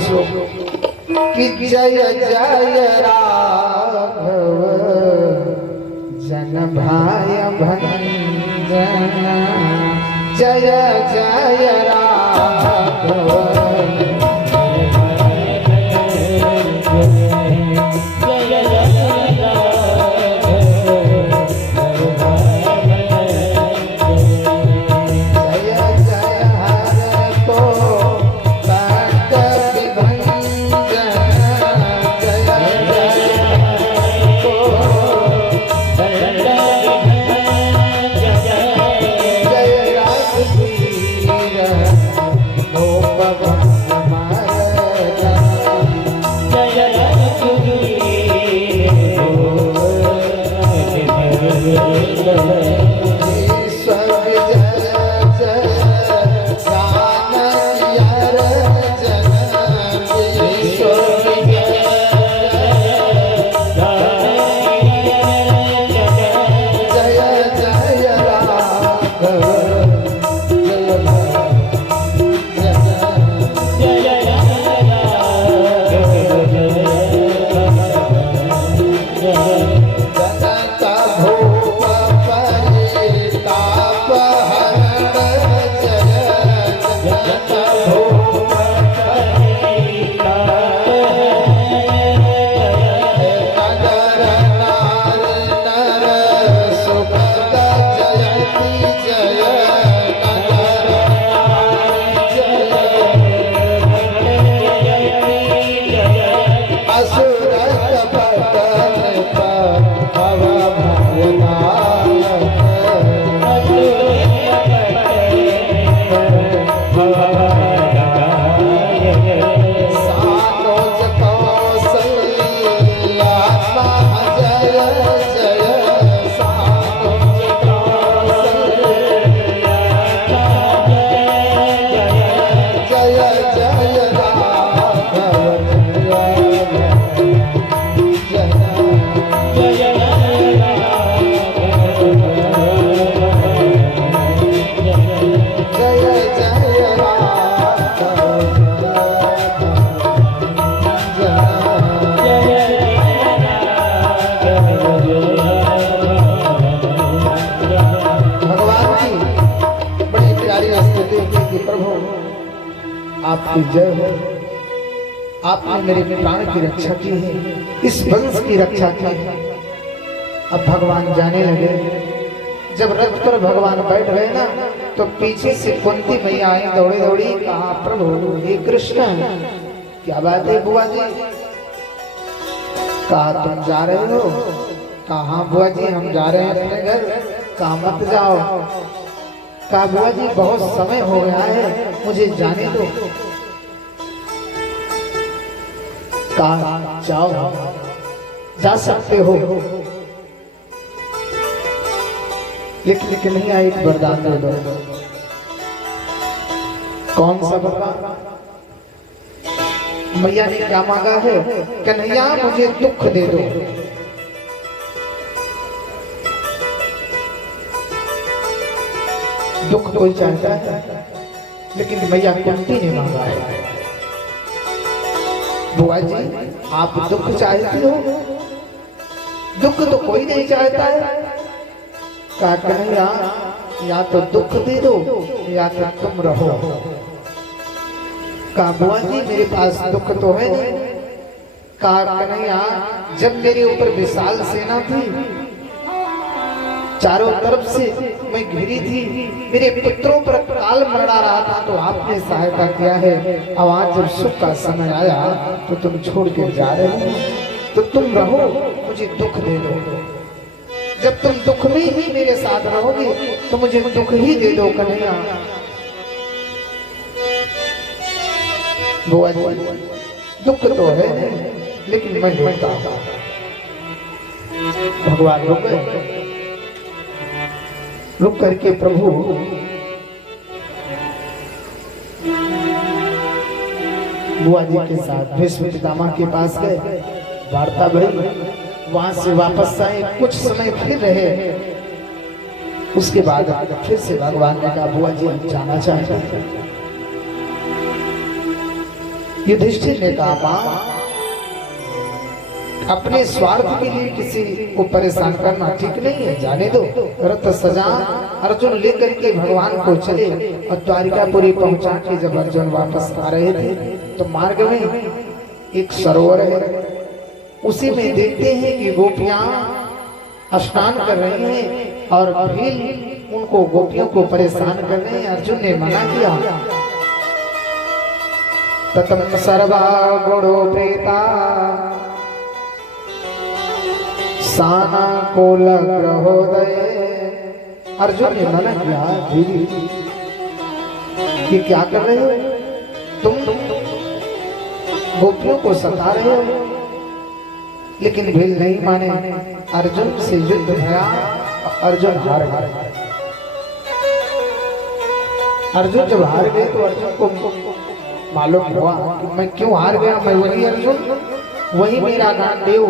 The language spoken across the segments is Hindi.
श्लोक कि जय जय राघव जन भाय भंजन, जय जय राघव आपकी जय हो। आपने मेरे प्राण की रक्षा की है, इस वंश की रक्षा की है। अब भगवान जाने लगे। जब रथ पर भगवान बैठ गए ना, तो पीछे से कुंती मैया आई दौड़ी दौड़ी, कहा प्रभु हे कृष्ण क्या बात है बुआ जी? कहा तुम जा रहे हो? कहा बुआ जी हम जा रहे हैं अपने घर। कहा मत जाओ। कहा बुआ जी बहुत समय हो गया है, मुझे जाने दो। कहा जाओ, जा सकते हो, लेकिन नहीं आए, एक वरदान दे दो। कौन सा वरदान? मैया ने क्या मांगा है? कन्हैया मुझे दुख दे दो। दुख कोई चाहता है, लेकिन मैया कुंती ने मांगा है। बुआ जी आप दुख चाहती हो? दुख तो कोई नहीं चाहता है। कहा कन्हैया या तो दुख दे दो या तो तुम रहो। कहा बुआ जी मेरे पास दुख तो है नहीं। कहा कन्हैया जब मेरे ऊपर विशाल सेना थी, चारों तरफ से मैं घिरी थी, मेरे पुत्रों पर काल मरड़ा रहा था, तो आपने सहायता किया है। अब आज जब सुख का समय आया तो तुम छोड़ के जा रहे हो, तो तुम रहो, मुझे दुख दे दो। जब तुम दुख में ही मेरे साथ रहोगे तो मुझे दुख ही दे दो कन्हैया। बुआ जी दुख तो है लेकिन मैं देता हूं। भगवान रुक गए। रुक करके प्रभु बुआ जी के साथ भीष्म पितामह के पास गए, वार्ता भई, वहां से वापस आए, कुछ समय फिर रहे। उसके बाद फिर से भगवान ने कहा बुआ जी हम जाना चाहते हैं। युधिष्ठिर ने कहा मां, अपने स्वार्थ के लिए किसी को परेशान करना ठीक नहीं है, जाने दो। रथ सजा अर्जुन लेकर के भगवान को चले और द्वारिकापुरी पहुंचा के जब अर्जुन वापस आ रहे थे तो मार्ग में एक सरोवर है, उसी में देखते हैं कि गोपियां स्नान कर रही हैं और भील उनको गोपियों को परेशान कर रहे हैं। अर्जुन ने मना किया। ततम सर्वा गुणो प्रेता साना को लग्रहोदय। अर्जुन ने मना किया, भील ये क्या कर रहे हो, तुम गोपियों को सता रहे हो। लेकिन भील नहीं माने, अर्जुन से युद्ध भया, अर्जुन हार गए। अर्जुन जब हार गए तो अर्जुन को मालूम हुआ कि मैं क्यों हार गया, मैं वही अर्जुन, वही मेरा गांडीव।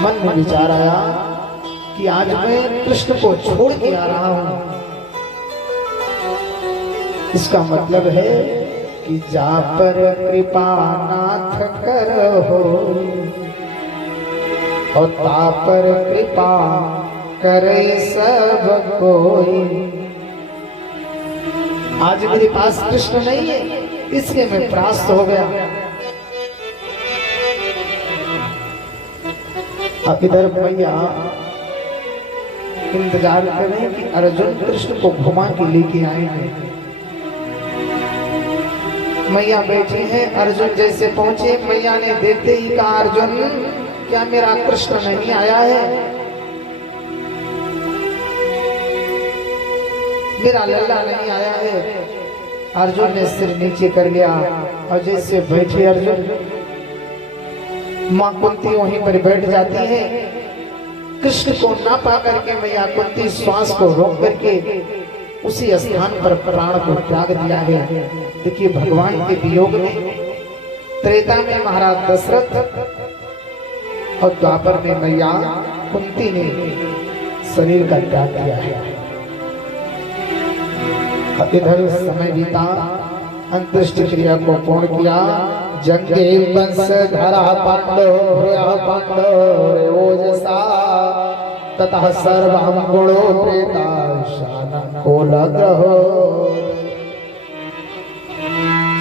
मन में विचार आया कि आज मैं कृष्ण को छोड़ के आ रहा हूं, इसका मतलब है कि जा पर कृपा नाथ करो और ता पर कृपा करे सब कोई। आज मेरे पास कृष्ण नहीं है, इसलिए मैं परास्त हो गया। अब इधर भैया इंतजार कर रहे हैं कि अर्जुन कृष्ण को घुमा के लेके आएंगे। मैया बैठी है, अर्जुन जैसे पहुंचे, मैया ने देखते ही कहा, अर्जुन क्या मेरा कृष्ण नहीं आया है, मेरा लल्ला नहीं आया है। अर्जुन ने सिर नीचे कर लिया और जैसे बैठे अर्जुन, मां कुंती वहीं पर बैठ जाती है। कृष्ण को ना पा करके मैया कुंती श्वास को रोक करके उसी स्थान पर प्राण को त्याग दिया है। देखिए भगवान के वियोग में त्रेता में महाराज दशरथ और द्वापर में मैया कुंती ने शरीर का त्याग किया है। इधर समय बीता, अंत्येष्टि क्रिया को पूर्ण किया। जंगे वंश धरा पांडव ओजसा ततः सर्वं गुणो प्रेता शानं को लग्रहो।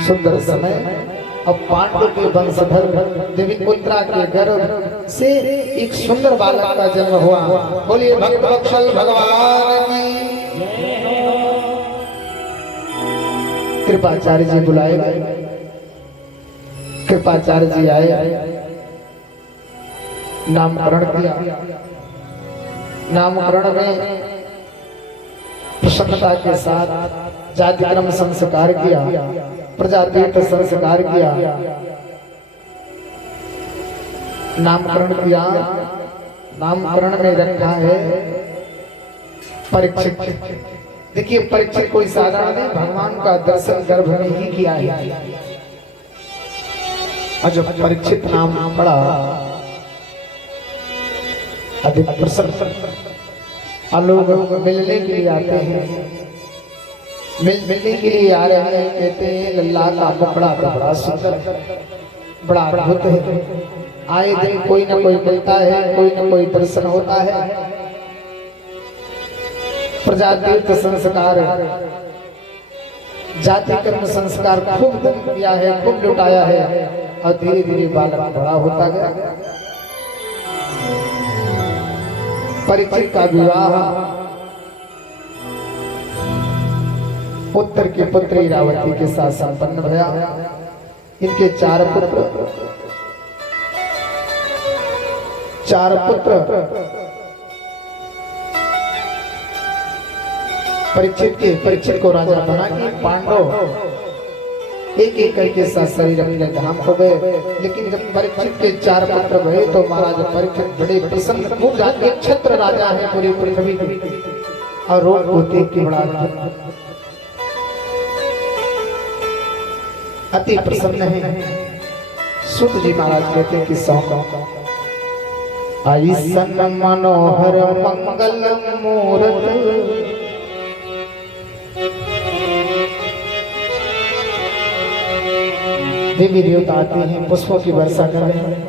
सुंदर समय। अब पांडव के वंशधर देवी पुत्रा के गर्भ से एक सुंदर बालक का जन्म हुआ। बोलिए भक्त वत्सल भगवान की। कृपाचार्य जी बुलाए गए। कृपाचार्य जी आए, नामकरण किया। नामकरण में प्रसन्नता के साथ जाति क्रम संस्कार किया, प्रजातीर्थ संस्कार किया, नामकरण किया। नामकरण में रखा है परीक्षित। देखिए परीक्षित कोई साधारण नहीं, भगवान का दर्शन गर्भ में ही किया है। और जब परीक्षित नाम पड़ा, अधिक प्रसन्न लोग मिलने के लिए आते हैं, मिलने के लिए आ रहे हैं। कहते हैं लल्ला का मुखड़ा तो बड़ा सुंदर, बड़ा अद्भुत है। आए दिन कोई ना कोई मिलता है, कोई ना कोई दर्शन होता है। प्रजातीर्थ संस्कार, जाति कर्म संस्कार खूब किया है, खूब लुटाया है। और धीरे धीरे बालक बड़ा होता गया। परीक्षित का विवाह उत्तर की पुत्री इरावती के साथ संपन्न भया। इनके चार पुत्र परीक्षित को राजा बना के पांडव एक एक करके साथ शरीर अपने धाम हो गए। लेकिन जब परीक्षित के चार पुत्र हुए तो महाराज परीक्षित बड़े प्रसन्न, खूब जाके क्षत्र राजा है पूरी पृथ्वी की, और रोग को देख के बड़ा अति प्रसन्न है। सूत जी महाराज कहते हैं कि ऐसन मनोहर मंगल मूर्त देवी देवता आते हैं, पुष्पों की वर्षा कर रहे हैं।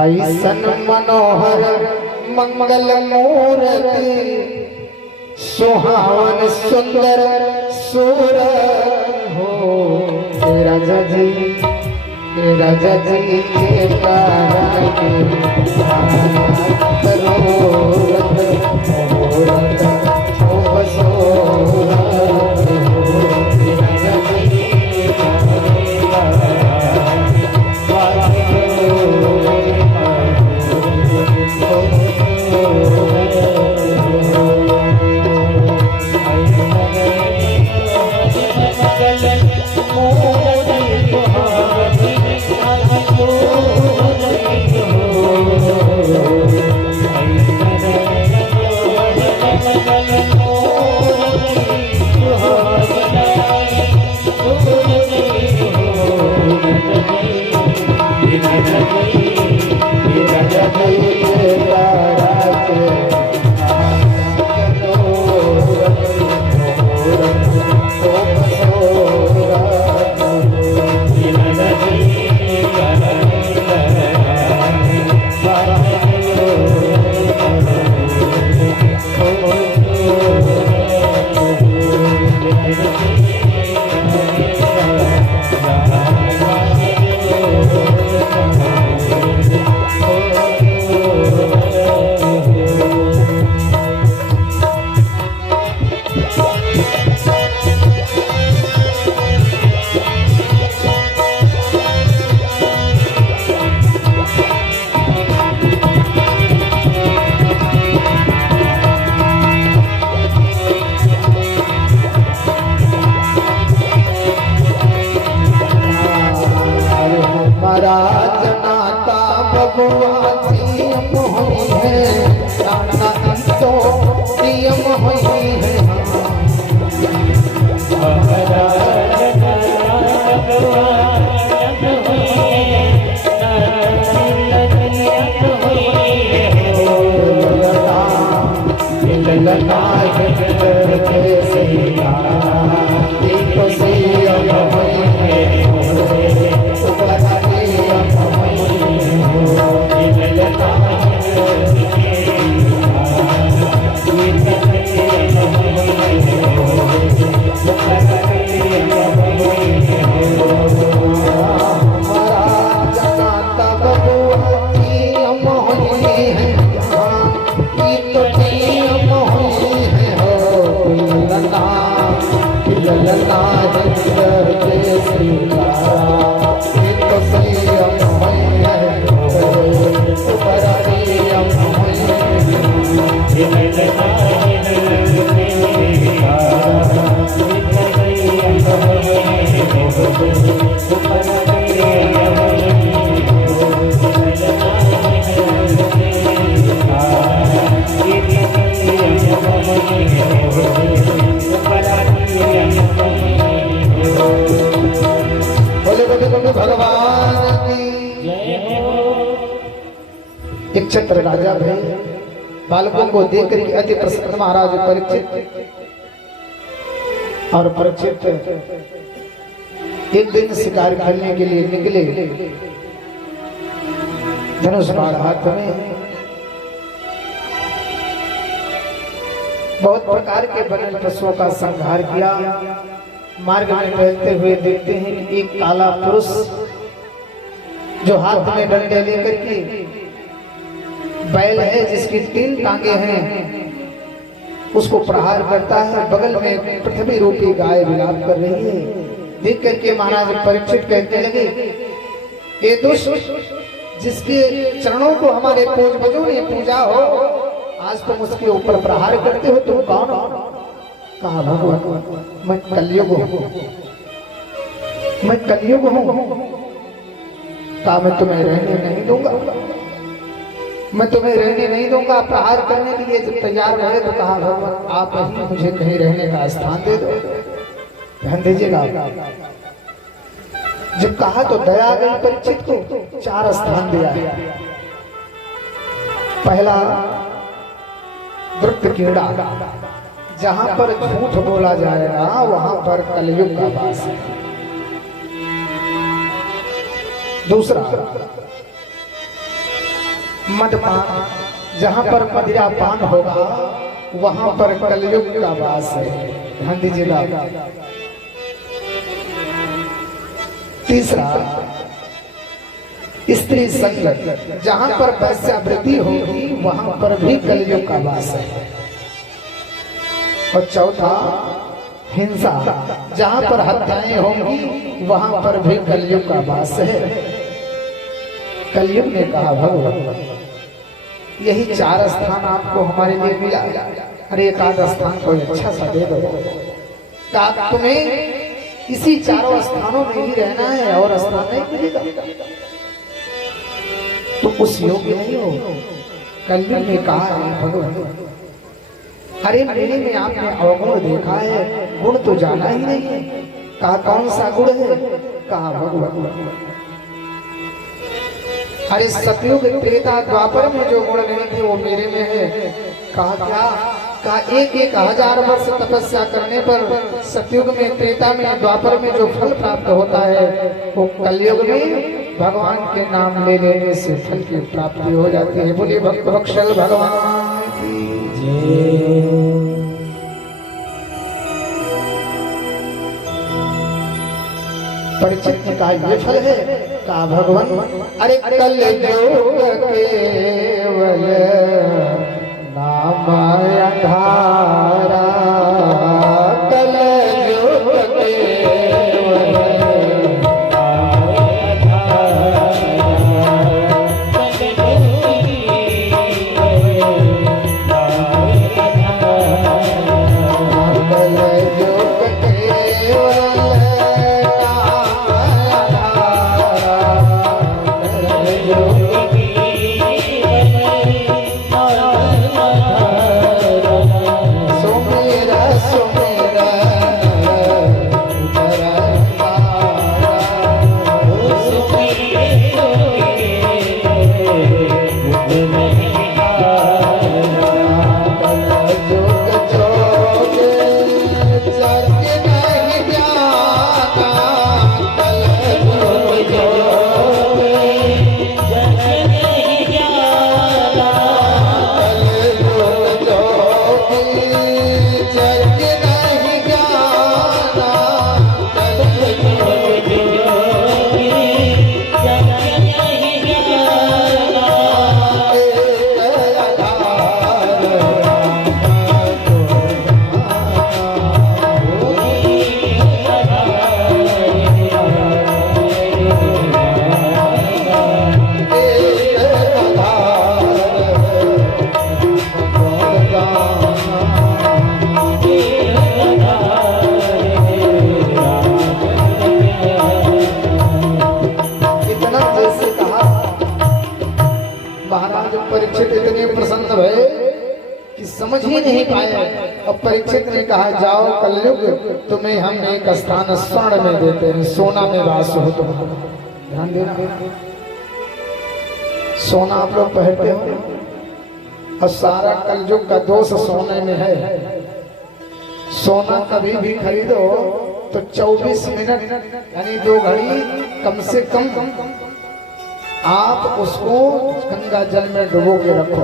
ऐसन मनोहर मंगल मूर्ति सुहावन सुंदर सूरत हो। राजा जी के कारण एक छत्र राजा भय बालकों को देख कर अति प्रसन्न महाराज परीक्षित और परीक्षित एक दिन शिकार करने के लिए निकले। धनुष बाण हाथ में, बहुत प्रकार के बने पशुओं का संहार किया। मार्ग में टहलते हुए देखते हैं कि एक काला पुरुष जो हाथ में डंडे लेकर के बैल है जिसकी 3 टांगे हैं उसको प्रहार करता है। बगल में पृथ्वी रूपी गाय विलाप कर रही है। देख करके महाराज परीक्षित कहने लगे, ये दुष्ट जिसके चरणों को हमारे पूर्वजों ने पूजा हो, आज तुम उसके ऊपर प्रहार करते हो, तुम कौन हो? कहा भगवान मैं कलयुग हूँ, मैं कलयुग हूँ। कहा मैं तुम्हें रहने नहीं दूंगा, मैं तुम्हें रहने नहीं दूंगा। प्रहार करने के लिए जब तैयार रहे तो कहा भगवान आप ही मुझे कहीं रहने का स्थान दे दो, ध्यान दीजिएगा। जब कहा तो दया गई परीक्षित को, 4 स्थान दिया। पहला वृत्त कीड़ा, जहां पर झूठ बोला जाएगा वहां पर कलयुग का वास है। दूसरा, मदपान, जहां पर मदिरापान होगा वहां पर कलयुग का वास है। ध्यान दीजिएगा। तीसरा, स्त्री संग, जहां पर वैश्यावृत्ति होगी वहां पर भी कलयुग का वास है। और चौथा, हिंसा, जहां पर हत्याएं होंगी वहां पर भी कलयुग का वास है। कलयुग ने कहा भगवान यही 4 स्थान आपको हमारे लिए मिला, अरे एक आध स्थान कोई अच्छा सा दे दो। कहा तुम्हें इसी 4 स्थानों में ही रहना है और स्थान नहीं मिलेगा, तुम उस योग्य नहीं हो। कलयुग ने कहा है भगवान अरे मेरे में आपने अवगुण देखा है, गुण तो जाना ही नहीं है। कहा कौन सा गुण है? कहा भगवान अरे सतयुग त्रेता द्वापर में जो गुण नहीं थे वो मेरे में है। कहा क्या? कहा 1,000 वर्ष तपस्या करने पर सतयुग में, त्रेता में, द्वापर में जो फल प्राप्त होता है वो कलयुग में भगवान के नाम ले लेने से फल की प्राप्ति हो जाती है। बोलिए भक्त वत्सल भगवान की जय। परिचित का ये फल है। कहा भगवान अरे कलयुग केवल नाम आधारा, कलयुग केवल परीक्षित इतने प्रसन्न भये कि समझ ही नहीं पाए। अब परीक्षित ने कहा जाओ कलयुग तुम्हें हम एक स्थान स्वर्ण में देते हैं, सोना में वास हो तुम्हारा। ध्यान देना, सोना आप लोग पहनते हो और सारा कलयुग का दोष सोने में है। सोना कभी भी खरीदो तो 24 मिनट यानी 2 घड़ी कम से कम आप उसको गंगा जल में डुबो के रखो,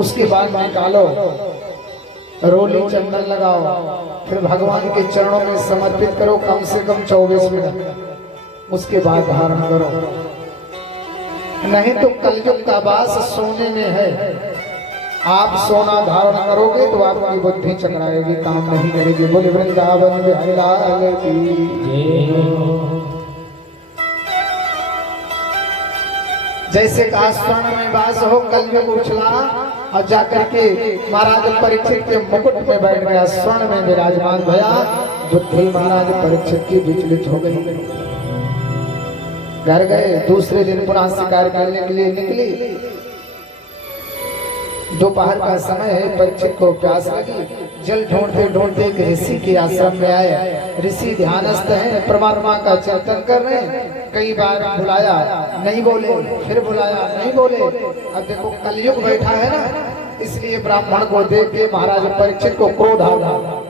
उसके बाद निकालो, रोली चंदन लगाओ, फिर भगवान के चरणों में समर्पित करो कम से कम 24 मिनट, उसके बाद धारण करो। नहीं तो कलयुग का वास सोने में है। आप सोना धारण करोगे तो आपकी बुद्धि चकराएगी, काम नहीं करेगी। बोले वृंदावन बिहारी लाल की। जैसे कहा स्वर्ण में वास हो, कलयुग उछला और जाकर के महाराज परीक्षित के मुकुट में बैठ गया, स्वर्ण में विराजमान भया। बुद्धि महाराज परीक्षित की विचलित हो गई। घर गए, दूसरे दिन पुनः शिकार करने के लिए निकली। दोपहर का समय है, परीक्षित को प्यास लगी। जल ढूंढते ढूंढते एक ऋषि के आश्रम में आए। ऋषि ध्यानस्थ हैं, परमात्मा का चिंतन कर रहे हैं। कई बार बुलाया नहीं बोले, फिर बुलाया नहीं बोले। अब देखो कलयुग बैठा है ना, इसलिए ब्राह्मण को देख के महाराज परीक्षित को क्रोध आ गया।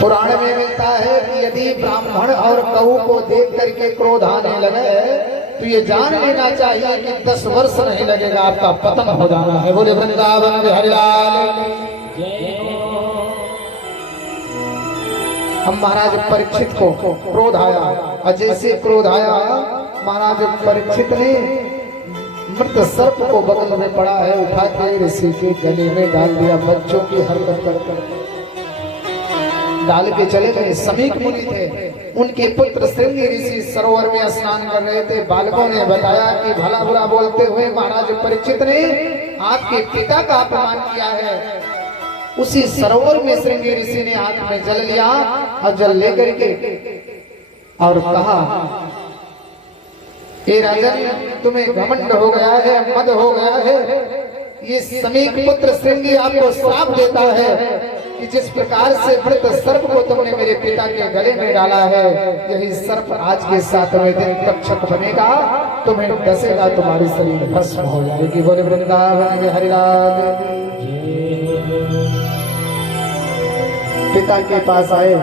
पुराण में मिलता है कि यदि ब्राह्मण और गऊ को देख करके क्रोध आने लगे तो ये जान लेना चाहिए कि 10 वर्ष नहीं लगेगा, आपका पतन हो जाना है। बोले वृंदावन बिहारी लाल। हम महाराज परीक्षित को क्रोध आया, और जैसे क्रोध आया महाराज परीक्षित ने मृत सर्प को बगल में पड़ा है उठा के ऋषि के गले में डाल दिया। बच्चों की हरकत कर डाल के चले गए। समीक मुनि थे, उनके पुत्र श्रृंगी ऋषि सरोवर में स्नान कर रहे थे। बालकों ने बताया कि भला बुरा बोलते हुए महाराज परीक्षित ने आपके पिता का अपमान किया है। उसी सरोवर में श्रृंगी ऋषि ने हाथ में जल लिया और जल लेकर के और कहा, हे राजन, तुम्हें घमंड हो गया है, मद हो गया है। ये समीक पुत्र श्रृंगी आपको श्राप देता है कि जिस प्रकार से मृत सर्प को तुमने मेरे पिता के गले में डाला है, यही सर्प आज के 7वें दिन तक्षक बनेगा, तुम्हें डसेगा, तुम्हारी शरीर भस्म हो जाएगी। बोले वृंदावन बिहारी लाल। पिता के पास आए,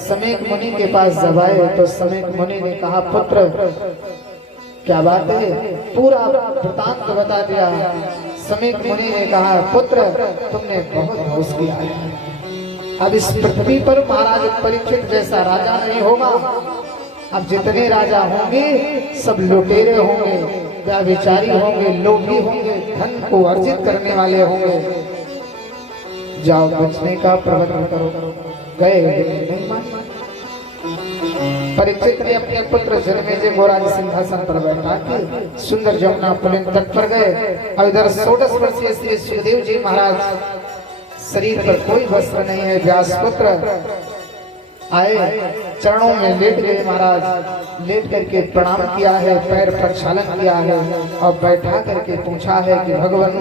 समीक मुनि के पास जब आए तो समीक मुनि ने कहा, पुत्र क्या बात है, पूरा वृतांत बता दिया। समीक मुनि ने कहा, पुत्र तुमने बहुत दोष किया है। अब इस पृथ्वी पर महाराज परीक्षित जैसा राजा नहीं होगा। अब जितने राजा होंगे सब लुटेरे होंगे, व्यभिचारी होंगे, लोभी होंगे, धन को अर्जित करने वाले होंगे। जाओ बचने का प्रबंध करो। गए नहीं माने। परीक्षित ने अपने पुत्र जन्मेजय को राज सिंहासन पर बैठा के सुंदर जमुना पुलिन तट पर गए। और इधर 16 वर्षीय श्री सुखदेव जी महाराज, शरीर पर कोई वस्त्र नहीं है, व्यासपुत्र आए, चरणों में लेट गए। महाराज लेट करके प्रणाम किया है, पैर प्रक्षालन किया है और बैठा करके पूछा है कि भगवान,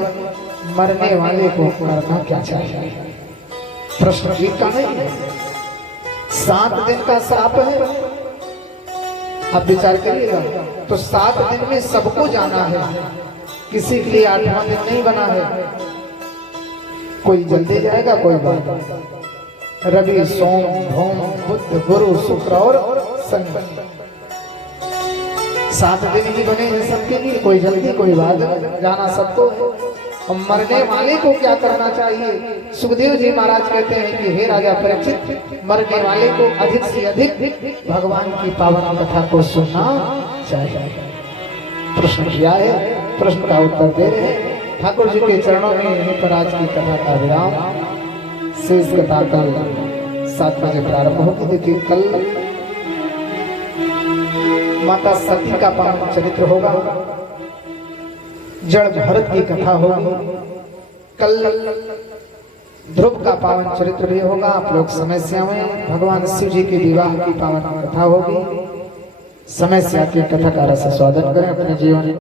मरने वाले को मरना क्या चाहिए? प्रश्न ठीक का नहीं है, 7 दिन का श्राप है। आप विचार करिएगा, तो 7 दिन में सबको जाना है, किसी के लिए 8वां दिन नहीं बना है। कोई जल्दी जाएगा, कोई बात। रवि सोम भौम बुध गुरु शुक्र और शनि 7 दिन ही बने हैं सबके लिए, कोई जल्दी कोई बात, जाना सबको है। और मरने वाले को क्या करना चाहिए? सुखदेव जी महाराज कहते हैं कि हे राजा परीक्षित, मरने वाले को अधिक से अधिक भगवान की पावन कथा को सुनना चाहिए। प्रश्न किया है, प्रश्न का उत्तर दे रहे हैं। ठाकुर जी के चरणों में यहीं पर आज की कथा का विराम। शेष कथा कल 7 बजे प्रारंभ होगी। देखिए कल माता सती का पावन चरित्र होगा, जड़ भरत की कथा होगी। कल ध्रुव का पावन चरित्र भी होगा। आप लोग समय से आए। भगवान शिव जी के विवाह की पावन कथा होगी। समय से आके कथा का रस स्वादन करें अपने जीवन।